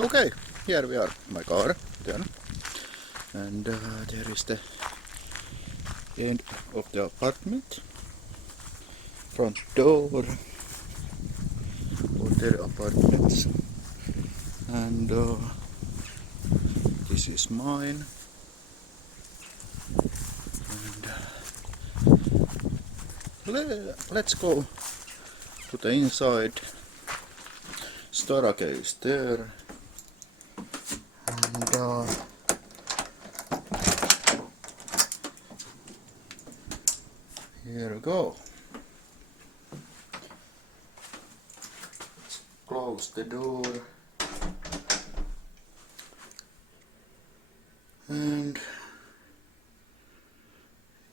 Okay, here we are, my car then, and there is the end of the apartment, front door of their apartments, and this is mine, and let's go to the inside. Storage is there, and here we go. Let's close the door, and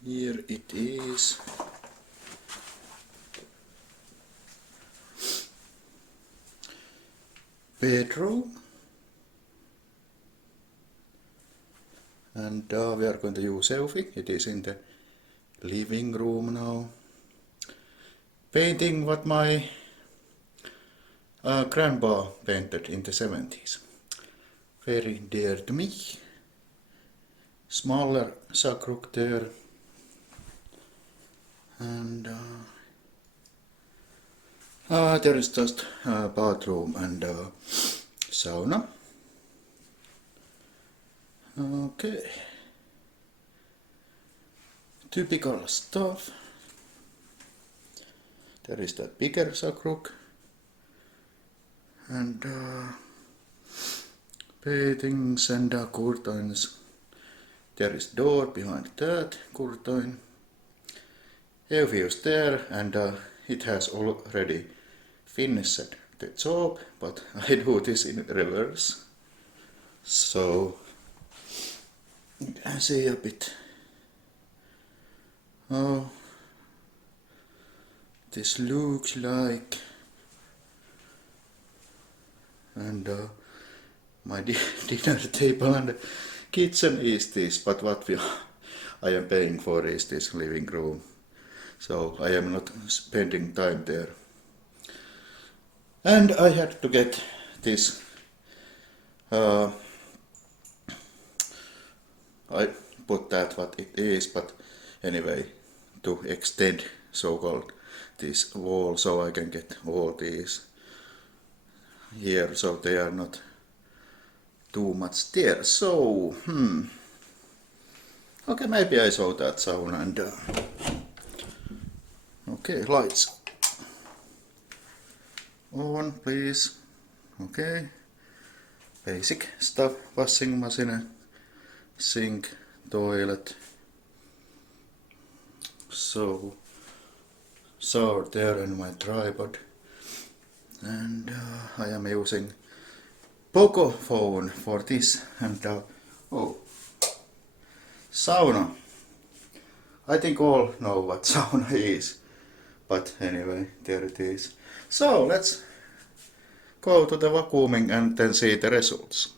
here it is. Bedroom, and we are going to use Eufy. It is in the living room now. Painting what my grandpa painted in the 70s. Very dear to me. Smaller sakrook there, and there is just a bathroom and sauna. Okay, typical stuff. There is that bigger sakrook, and paintings and curtains. There is door behind that curtain. Eufy is there, and it has already finished the job, but I do this in reverse, so you can see a bit how this looks like, and my dinner table and kitchen is this, but what I am paying for is this living room, so I am not spending time there. And I had to get this, I put that what it is, but anyway, to extend so-called this wall, so I can get all these here, so they are not too much there. So, okay, maybe I saw that sound, and okay, lights on, please. Okay, basic stuff: washing machine, sink, toilet. So, shower there, and my tripod, and I am using Poco phone for this, and oh, sauna. I think all know what sauna is, but anyway, there it is. So let's go to the vacuuming and then see the results.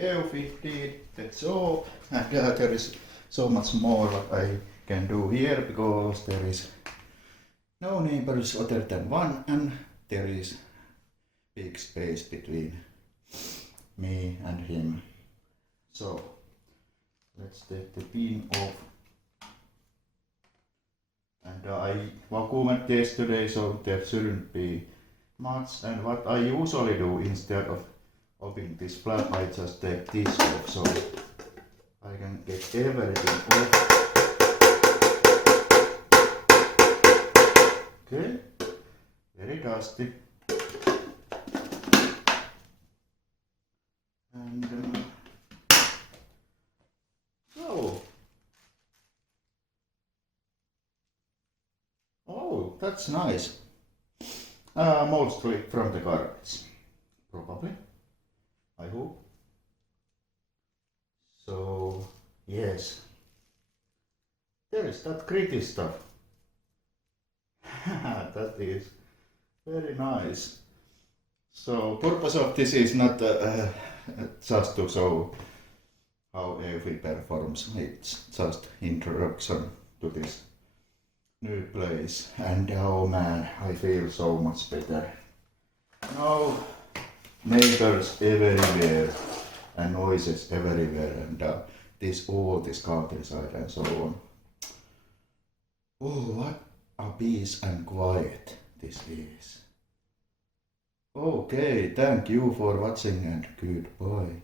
Eufy did the job, and there is so much more what I can do here because there is no neighbors other than one, and there is big space between me and him. So let's take the pin off. And I vacuumed yesterday, so there shouldn't be much. And what I usually do instead of opening this flap, I just take this off so I can get everything off. Okay, very dusty. And oh, that's nice. Mostly from the garbage, probably. I hope. So yes, there is that gritty stuff. That is very nice. So purpose of this is not just to show how Eufy performs. It's just introduction to this new place, and oh man, I feel so much better. No neighbors everywhere and noises everywhere, and this countryside and so on. Oh, what a peace and quiet this is. Okay, thank you for watching and goodbye.